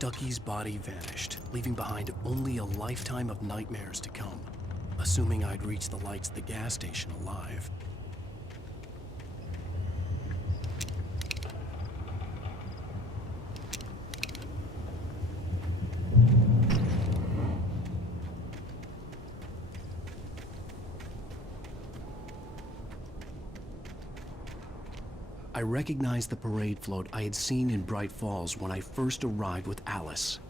Stucky's body vanished, leaving behind only a lifetime of nightmares to come, assuming I'd reach the lights at the gas station alive. I recognized the parade float I had seen in Bright Falls when I first arrived with Alice.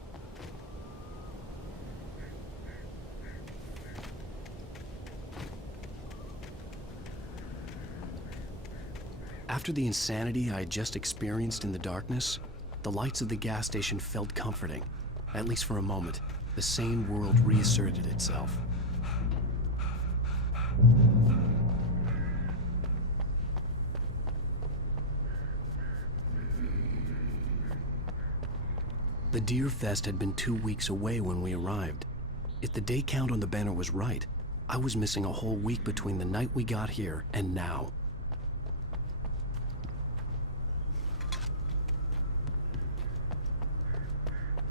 After the insanity I had just experienced in the darkness, the lights of the gas station felt comforting. At least for a moment, the sane world reasserted itself. The Deer Fest had been 2 weeks away when we arrived. If the day count on the banner was right, I was missing a whole week between the night we got here and now.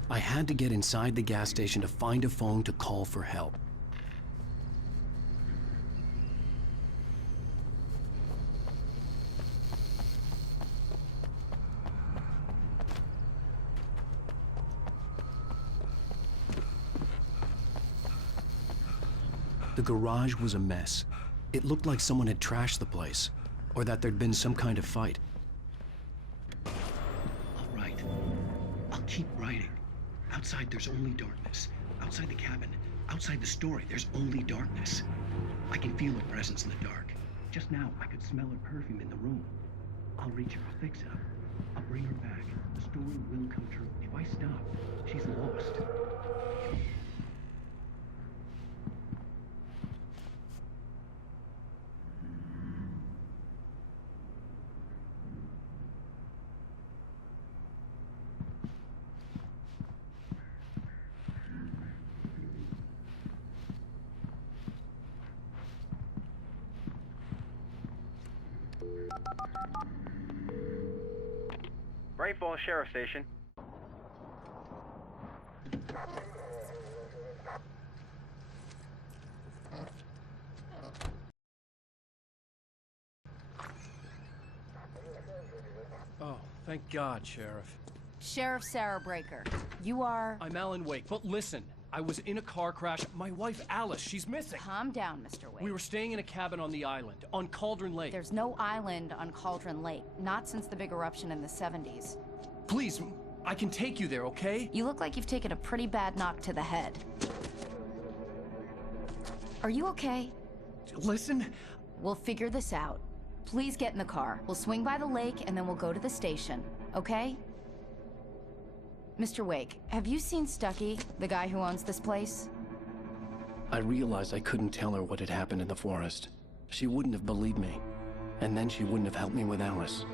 I had to get inside the gas station to find a phone to call for help. The garage was a mess. It looked like someone had trashed the place, or that there'd been some kind of fight. I'll write. I'll keep writing. Outside, there's only darkness. Outside the cabin, outside the story, there's only darkness. I can feel her presence in the dark. Just now, I could smell her perfume in the room. I'll reach her, I'll fix it up. I'll bring her back. The story will come true. If I stop, she's lost. Bright Falls Sheriff Station. Oh, thank God, Sheriff. Sheriff Sarah Breaker. You are... I'm Alan Wake, but listen, I was in a car crash. My wife, Alice, she's missing. Calm down, Mr. Wake. We were staying in a cabin on the island, on Cauldron Lake. There's no island on Cauldron Lake, not since the big eruption in the 70s. Please, I can take you there, okay? You look like you've taken a pretty bad knock to the head. Are you okay? Listen. We'll figure this out. Please get in the car. We'll swing by the lake and then we'll go to the station, okay? Mr. Wake, have you seen Stucky, the guy who owns this place? I realized I couldn't tell her what had happened in the forest. She wouldn't have believed me, and then she wouldn't have helped me with Alice.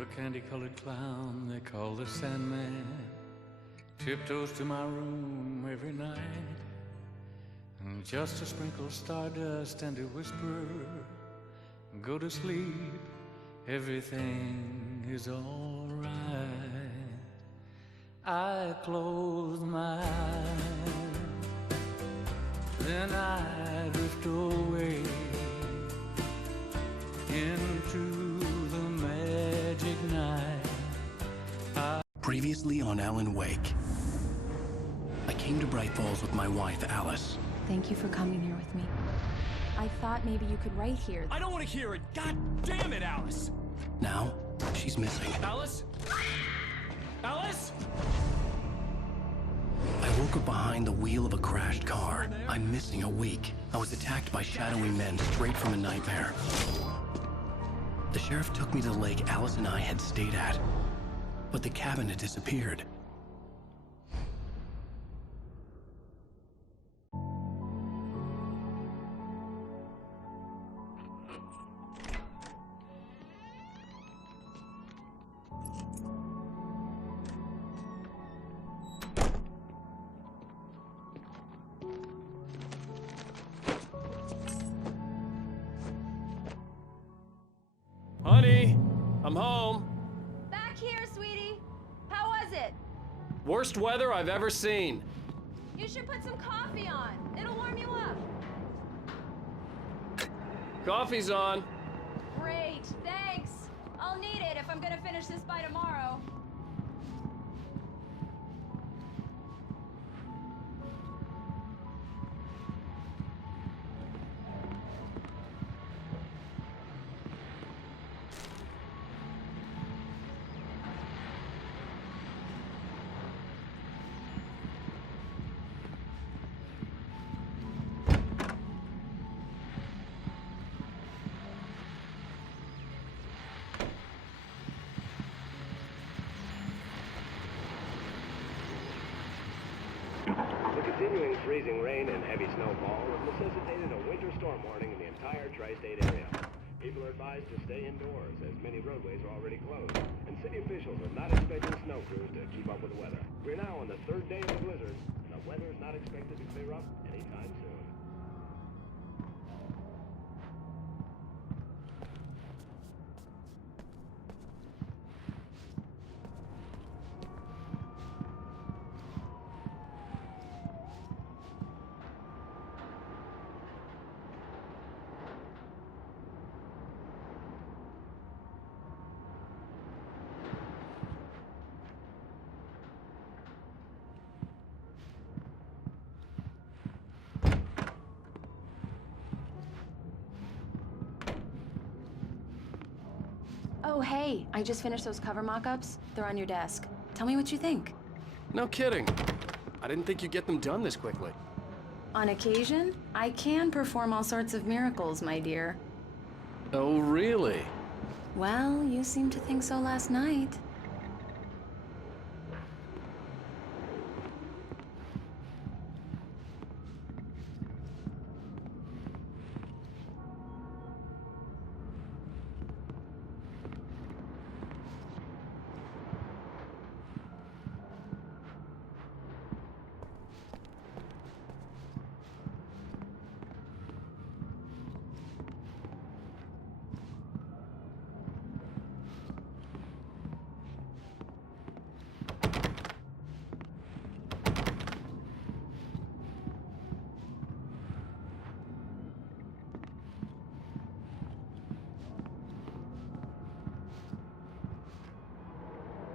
A candy-colored clown they call the Sandman tiptoes to my room every night, and just to sprinkle stardust and to whisper, go to sleep, everything is all right. I close my eyes, then I drift away into the magic night. Previously on Alan Wake, I came to Bright Falls with my wife, Alice. Thank you for coming here with me. I thought maybe you could write here. I don't want to hear it! God damn it, Alice! Now, she's missing. Alice? Alice? I woke up behind the wheel of a crashed car. I'm missing a week. I was attacked by shadowy men straight from a nightmare. The sheriff took me to the lake Alice and I had stayed at, but the cabin had disappeared. Honey, I'm home. Back here, sweetie. How was it? Worst weather I've ever seen. You should put some coffee on. It'll warm you up. Coffee's on. Great, thanks. I'll need it if I'm gonna finish this by tomorrow. The continuing freezing rain and heavy snowfall have necessitated a winter storm warning in the entire tri-state area. People are advised to stay indoors as many roadways are already closed, and city officials are not expecting snow crews to keep up with the weather. We're now on the third day of the blizzard, and the weather is not expected to clear up anytime soon. Oh, hey, I just finished those cover mock-ups. They're on your desk. Tell me what you think. No kidding. I didn't think you'd get them done this quickly. On occasion, I can perform all sorts of miracles, my dear. Oh, really? Well, you seemed to think so last night.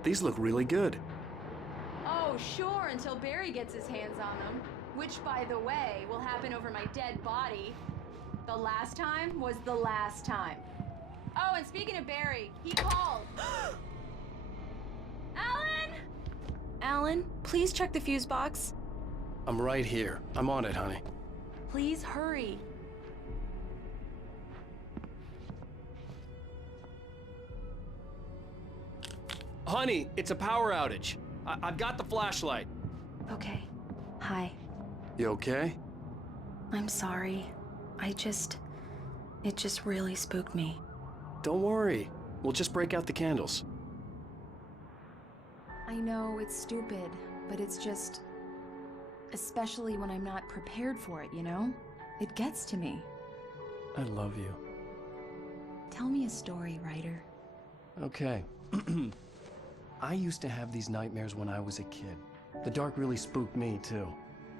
These look really good. Oh, sure, until Barry gets his hands on them. Which, by the way, will happen over my dead body. The last time was the last time. Oh, and speaking of Barry, he called. Alan! Alan, please check the fuse box. I'm right here. I'm on it, honey. Please hurry. Honey, it's a power outage. I've got the flashlight. Okay. Hi. You okay? I'm sorry. It just really spooked me. Don't worry. We'll just break out the candles. I know it's stupid, but it's just... especially when I'm not prepared for it, you know? It gets to me. I love you. Tell me a story, writer. Okay. I used to have these nightmares when I was a kid. The dark really spooked me, too.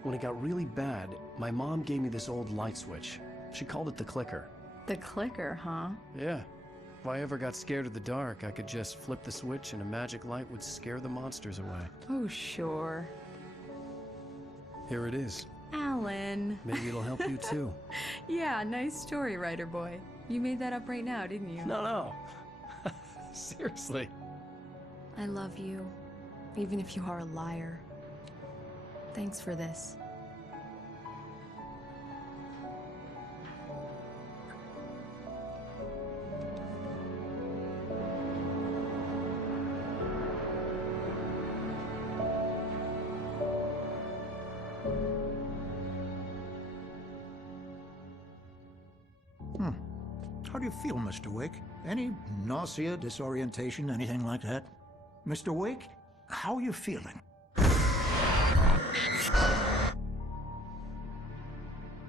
When it got really bad, my mom gave me this old light switch. She called it the clicker. The clicker, huh? Yeah. If I ever got scared of the dark, I could just flip the switch and a magic light would scare the monsters away. Oh, sure. Here it is. Alan. Maybe it'll help you, too. Yeah, nice story, writer boy. You made that up right now, didn't you? No. Seriously. I love you, even if you are a liar. Thanks for this. How do you feel, Mr. Wake? Any nausea, disorientation, anything like that? Mr. Wake, how are you feeling?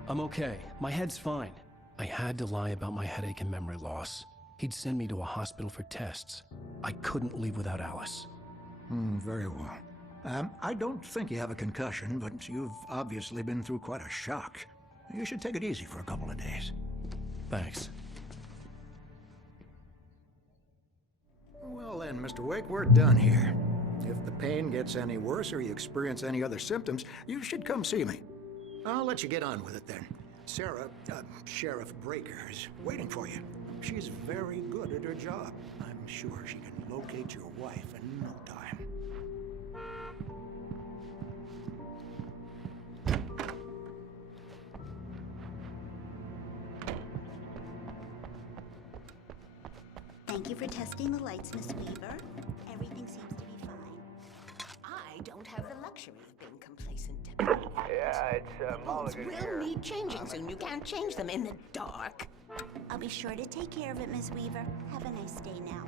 I'm okay. My head's fine. I had to lie about my headache and memory loss. He'd send me to a hospital for tests. I couldn't leave without Alice. Very well. I don't think you have a concussion, but you've obviously been through quite a shock. You should take it easy for a couple of days. Thanks. Well then, Mr. Wake, we're done here. If the pain gets any worse or you experience any other symptoms, you should come see me. I'll let you get on with it then. Sarah, Sheriff Breaker, is waiting for you. She's very good at her job. I'm sure she can locate your wife in no time. Thank you for testing the lights, Miss Weaver. Everything seems to be fine. I don't have the luxury of being complacent. Yeah, it's Phones Mulligan will here. need changing soon. You can't change them in the dark. I'll be sure to take care of it, Miss Weaver. Have a nice day now.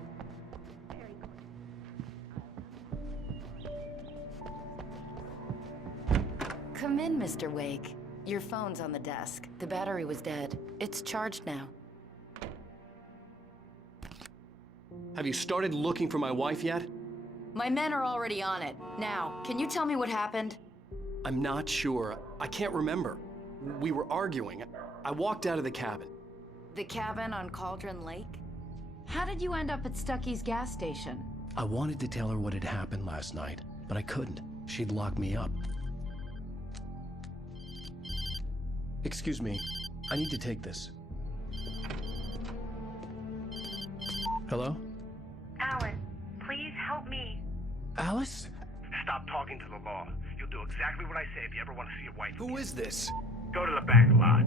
Come in, Mr. Wake. Your phone's on the desk. The battery was dead. It's charged now. Have you started looking for my wife yet? My men are already on it. Now, can you tell me what happened? I'm not sure. I can't remember. We were arguing. I walked out of the cabin. The cabin on Cauldron Lake? How did you end up at Stucky's gas station? I wanted to tell her what had happened last night, but I couldn't. She'd lock me up. Excuse me. I need to take this. Hello? Alan, please help me. Alice? Stop talking to the law. You'll do exactly what I say if you ever want to see your wife. Who is this? Go to the back lot.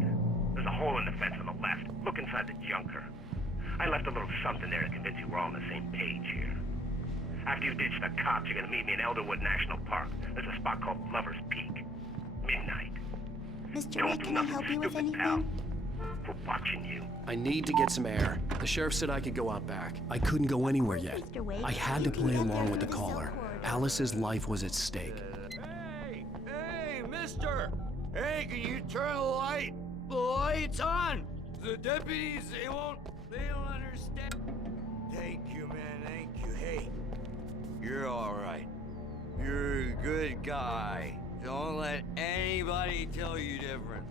There's a hole in the fence on the left. Look inside the junker. I left a little something there to convince you we're all on the same page here. After you ditch the cops, you're gonna meet me in Elderwood National Park. There's a spot called Lover's Peak. Midnight. Mr. Wake, can I help you with Stupid pal. anything? We're watching you. I need to get some air. The sheriff said I could go out back. I couldn't go anywhere yet. Mr. Wake, I had to you can play get along down with the to the cell caller. corridor. Alice's life was at stake. Hey, mister! Hey, can you turn the light? The light's on! The deputies, they don't understand. Thank you, man, thank you. Hey, you're all right. You're a good guy. Don't let anybody tell you different.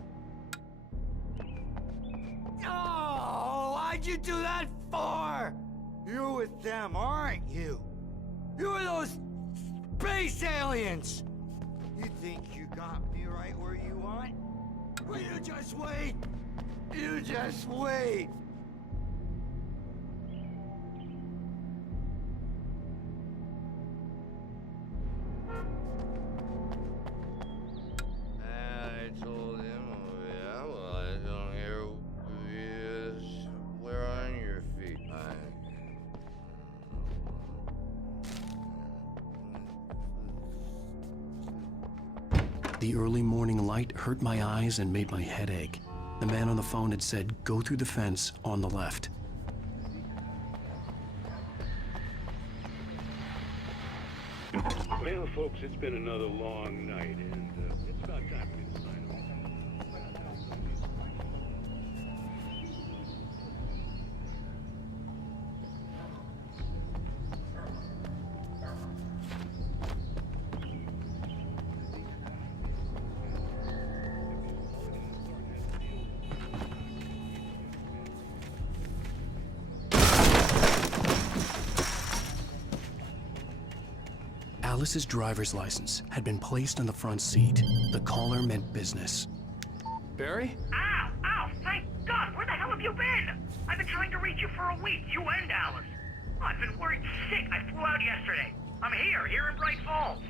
Oh, why'd you do that for? You're with them, aren't you? You're those space aliens! You think you got me right where you want? Well, you just wait! You just wait! I told him, oh yeah, well, I don't hear this. Where on your feet? The early morning light hurt my eyes and made my head ache. The man on the phone had said, go through the fence on the left. Well, folks, it's been another long night, and it's about time for me to sign off. Alice's driver's license had been placed on the front seat. The caller meant business. Barry? Ow! Ow! Thank God! Where the hell have you been? I've been trying to reach you for a week, you and Alice. Oh, I've been worried sick. I flew out yesterday. I'm here in Bright Falls.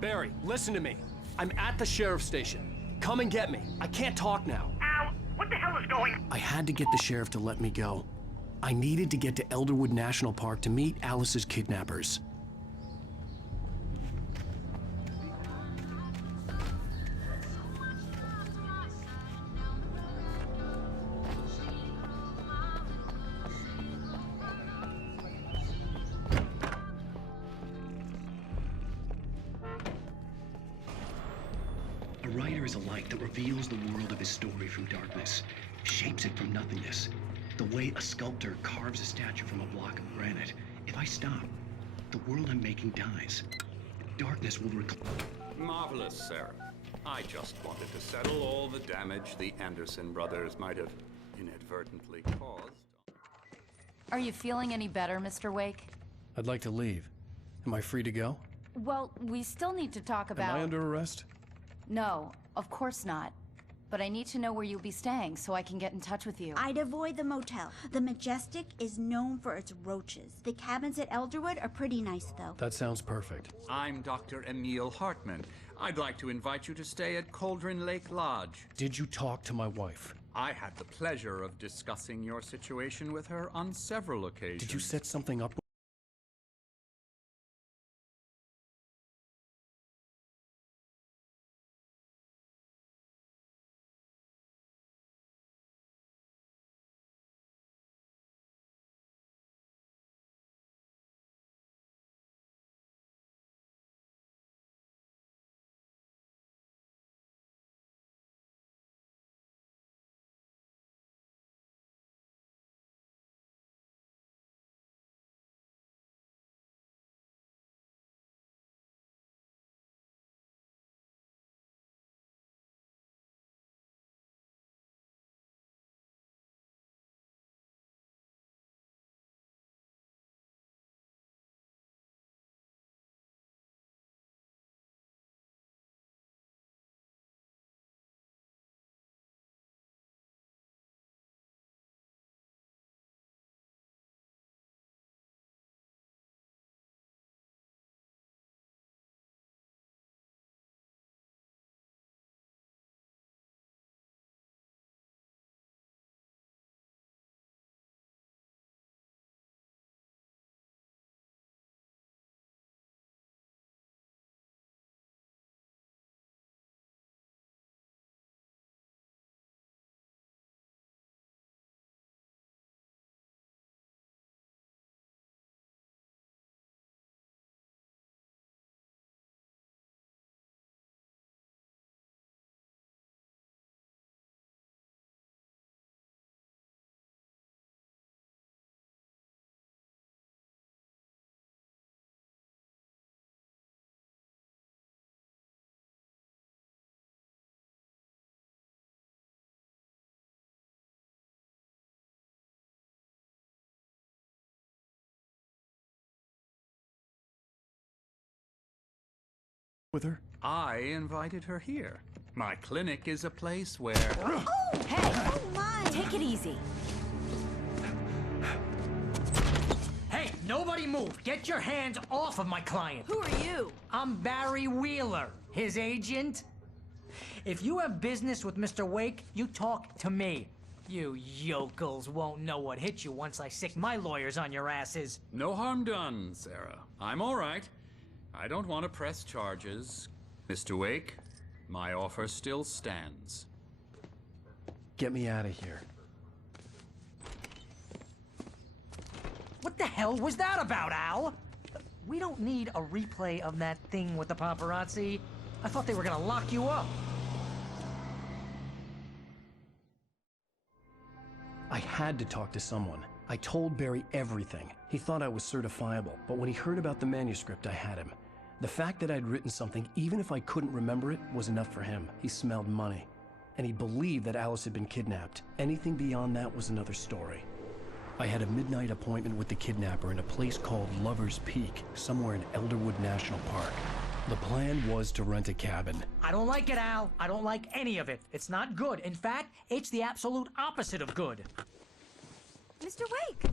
Barry, listen to me. I'm at the sheriff's station. Come and get me. I can't talk now. Al, what the hell is going on? I had to get the sheriff to let me go. I needed to get to Elderwood National Park to meet Alice's kidnappers. A writer is a light that reveals the world of his story from darkness, shapes it from nothingness. The way a sculptor carves a statue from a block of granite. If I stop, the world I'm making dies. Darkness will Marvelous, Sarah. I just wanted to settle all the damage the Anderson brothers might have inadvertently caused. Are you feeling any better, Mr. Wake? I'd like to leave. Am I free to go? Well, we still need to talk about... Am I under arrest? No, of course not. But I need to know where you'll be staying so I can get in touch with you. I'd avoid the motel. The Majestic is known for its roaches. The cabins at Elderwood are pretty nice, though. That sounds perfect. I'm Dr. Emil Hartman. I'd like to invite you to stay at Cauldron Lake Lodge. Did you talk to my wife? I had the pleasure of discussing your situation with her on several occasions. Did you set something up with her? I invited her here. My clinic is a place where... Oh, hey! Oh, my! Take it easy. Hey, nobody move! Get your hands off of my client! Who are you? I'm Barry Wheeler, his agent. If you have business with Mr. Wake, you talk to me. You yokels won't know what hit you once I sick my lawyers on your asses. No harm done, Sarah. I'm all right. I don't want to press charges. Mr. Wake, my offer still stands. Get me out of here. What the hell was that about, Al? We don't need a replay of that thing with the paparazzi. I thought they were gonna lock you up. I had to talk to someone. I told Barry everything. He thought I was certifiable, but when he heard about the manuscript, I had him. The fact that I'd written something, even if I couldn't remember it, was enough for him. He smelled money. And he believed that Alice had been kidnapped. Anything beyond that was another story. I had a midnight appointment with the kidnapper in a place called Lover's Peak, somewhere in Elderwood National Park. The plan was to rent a cabin. I don't like it, Al. I don't like any of it. It's not good. In fact, it's the absolute opposite of good. Mr. Wake!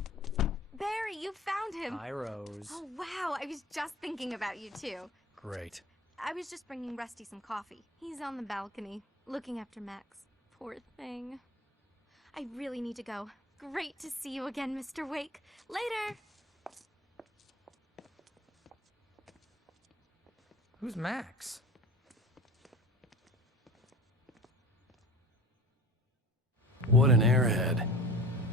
Barry, you found him! Hi, Rose. Oh, wow. I was just thinking about you, too. Great. I was just bringing Rusty some coffee. He's on the balcony, looking after Max. Poor thing. I really need to go. Great to see you again, Mr. Wake. Later! Who's Max? What an airhead.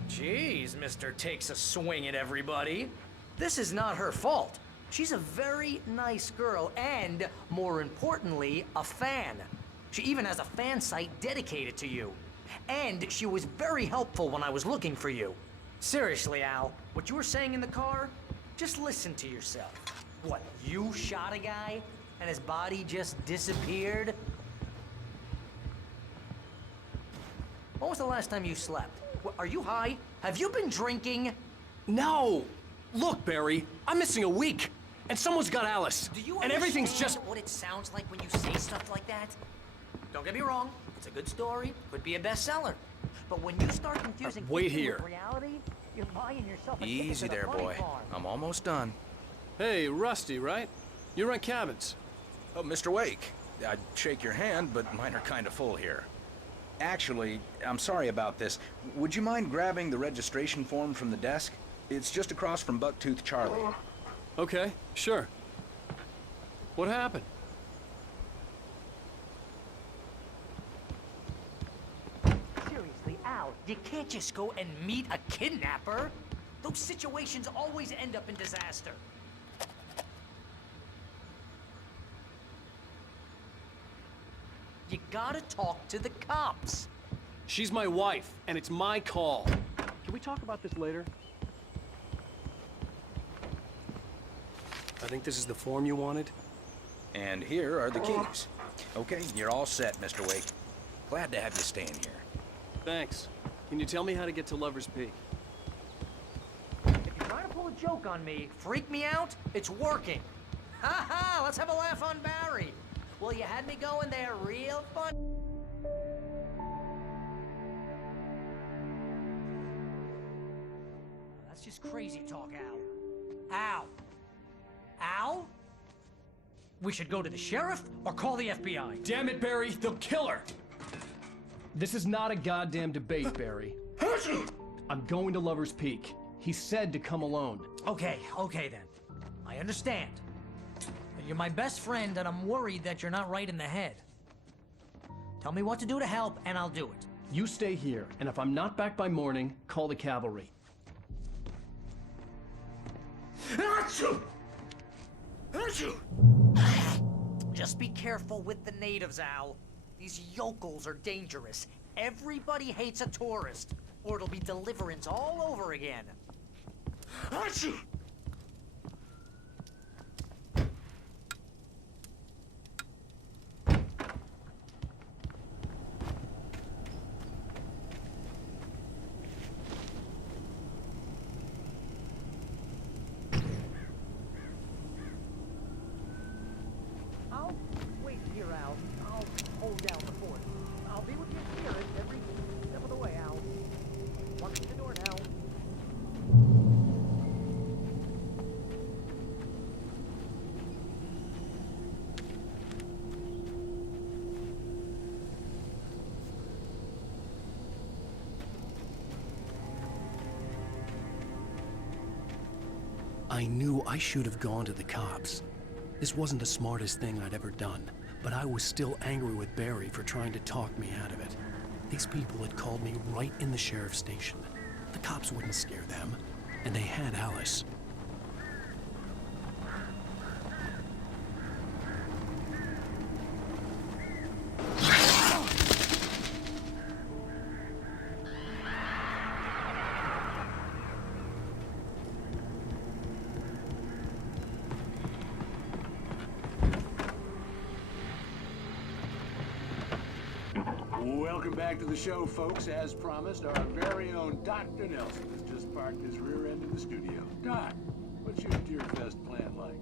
Jeez, Mr. Takes a swing at everybody. This is not her fault. She's a very nice girl and, more importantly, a fan. She even has a fan site dedicated to you. And she was very helpful when I was looking for you. Seriously, Al, what you were saying in the car, just listen to yourself. What, you shot a guy and his body just disappeared? When was the last time you slept? Are you high? Have you been drinking? No! Look, Barry, I'm missing a week. And someone's got Alice. Do you and everything's just... what it sounds like when you say stuff like that? Don't get me wrong, it's a good story, could be a bestseller. But when you start confusing wait fiction here. with reality, you're buying yourself a ticket Easy to the there, funny boy. farm. I'm almost done. Hey, Rusty, right? You rent cabins. Oh, Mr. Wake. I'd shake your hand, but mine are kind of full here. Actually, I'm sorry about this. Would you mind grabbing the registration form from the desk? It's just across from Bucktooth Charlie. Okay, sure. What happened? Seriously, Al, you can't just go and meet a kidnapper. Those situations always end up in disaster. You gotta talk to the cops. She's my wife, and it's my call. Can we talk about this later? I think this is the form you wanted. And here are the keys. Okay, you're all set, Mr. Wake. Glad to have you staying here. Thanks. Can you tell me how to get to Lover's Peak? If you're trying to pull a joke on me, freak me out, it's working. Ha ha, let's have a laugh on Barry. Well, you had me going there real fun. That's just crazy talk, Al. Al? Al? We should go to the sheriff or call the FBI. Damn it, Barry, they'll kill her! This is not a goddamn debate, Barry. I'm going to Lover's Peak. He said to come alone. Okay then. I understand. But you're my best friend and I'm worried that you're not right in the head. Tell me what to do to help and I'll do it. You stay here, and if I'm not back by morning, call the cavalry. Achoo! Achoo! Just be careful with the natives, Al. These yokels are dangerous. Everybody hates a tourist, or it'll be deliverance all over again. Achoo! I'll wait here, Al. I'll hold down the fort. I'll be with you here every step of the way, Al. Walk through the door now. I knew I should have gone to the cops. This wasn't the smartest thing I'd ever done, but I was still angry with Barry for trying to talk me out of it. These people had called me right in the sheriff's station. The cops wouldn't scare them, and they had Alice. Welcome back to the show, folks. As promised, our very own Dr. Nelson has just parked his rear end in the studio. Doc, what's your Deer Fest plan like?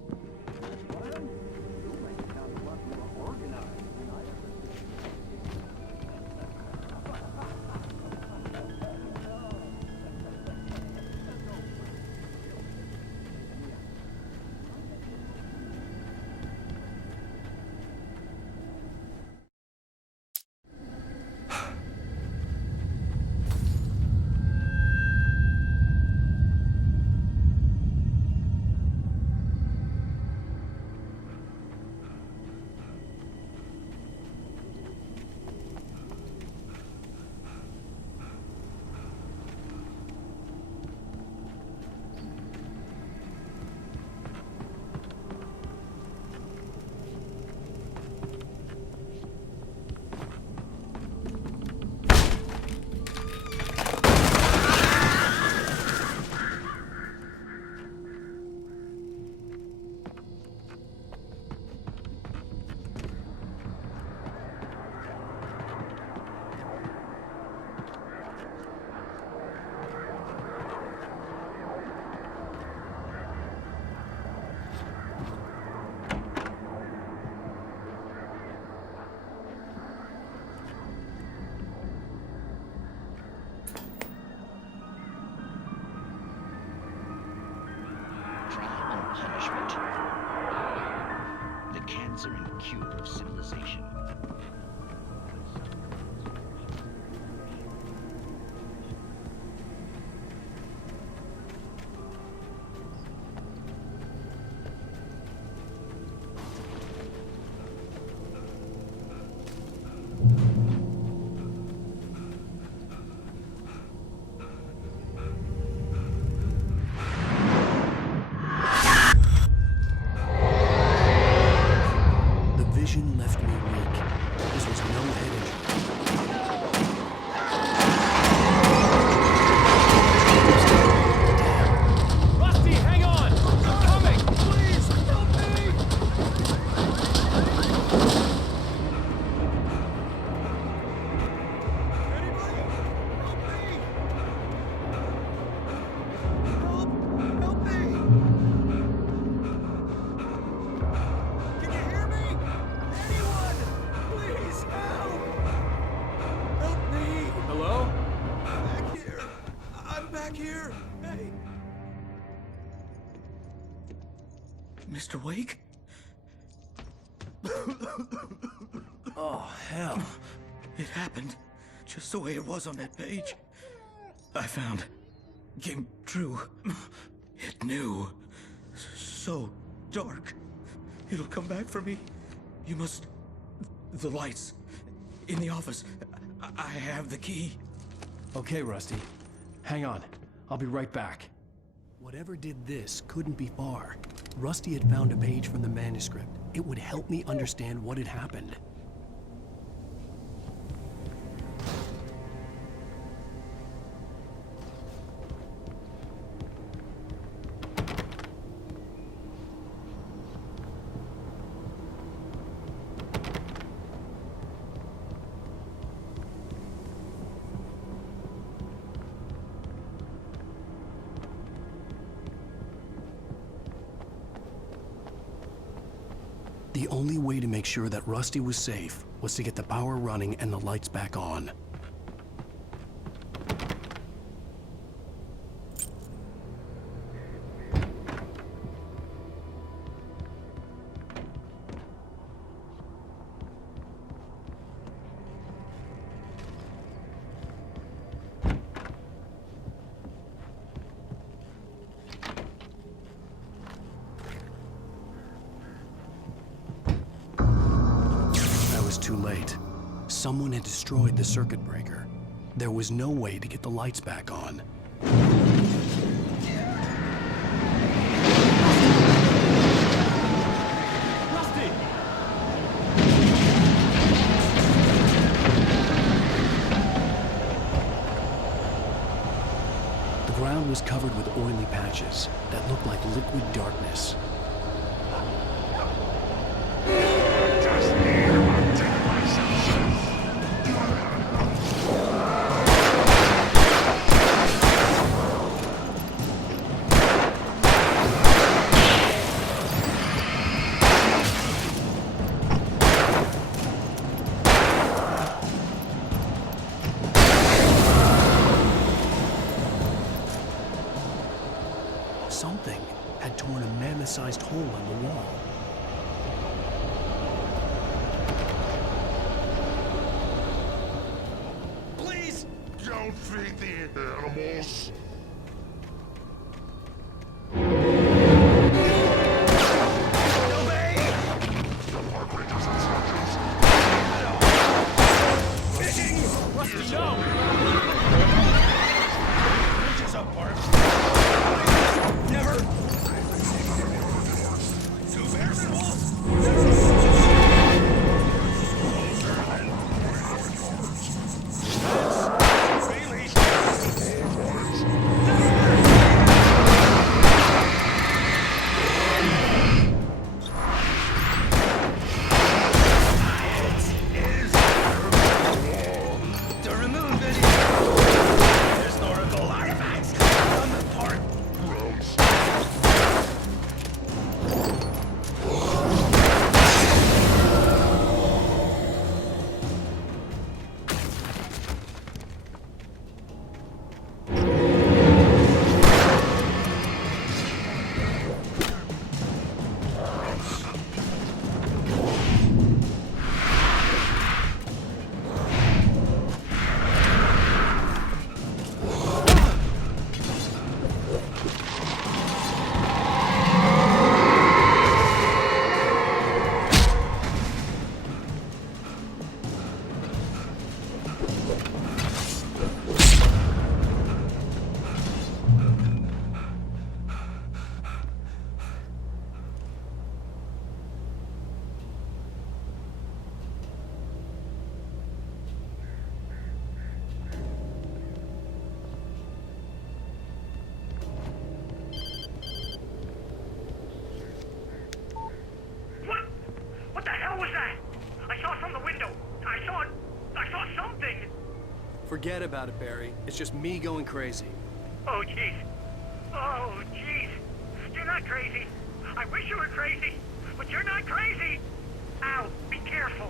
cube of civilization. The vision left me weak. This was no head injury. Rusty, hang on! I'm coming! Please, help me! Help me! Can you hear me? Anyone! Please, help! Help me! Hello? Back here! I'm back here! Hey! Mr. Wake? Oh, hell. It happened just the way it was on that page. I found. Came true. It knew. So dark. It'll come back for me. You must. The lights. In the office. I have the key. Okay, Rusty. Hang on. I'll be right back. Whatever did this couldn't be far. Rusty had found a page from the manuscript. It would help me understand what had happened. The only way to make sure that Rusty was safe was to get the power running and the lights back on. Too late. Someone had destroyed the circuit breaker. There was no way to get the lights back on. Rusty! The ground was covered with oily patches that looked like liquid darkness. Something had torn a mammoth-sized hole in the wall. Please! Don't feed the animals. Rusty, no! Bridges apart. Never! Two bears and wolves! The remove video! Forget about it, Barry. It's just me going crazy. Oh, jeez. Oh, jeez. You're not crazy. I wish you were crazy, but you're not crazy. Ow, be careful.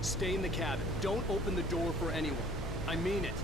Stay in the cabin. Don't open the door for anyone. I mean it.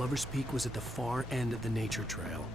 Lover's Peak was at the far end of the nature trail.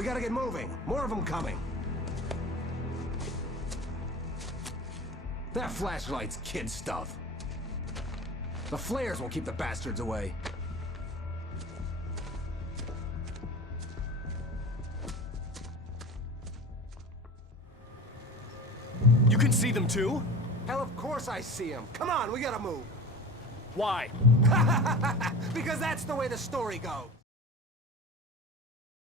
we gotta get moving. More of them coming. That flashlight's kid stuff. The flares will keep the bastards away. You can see them too? Hell, of course I see them. Come on, we gotta move. Why? Because that's the way the story goes.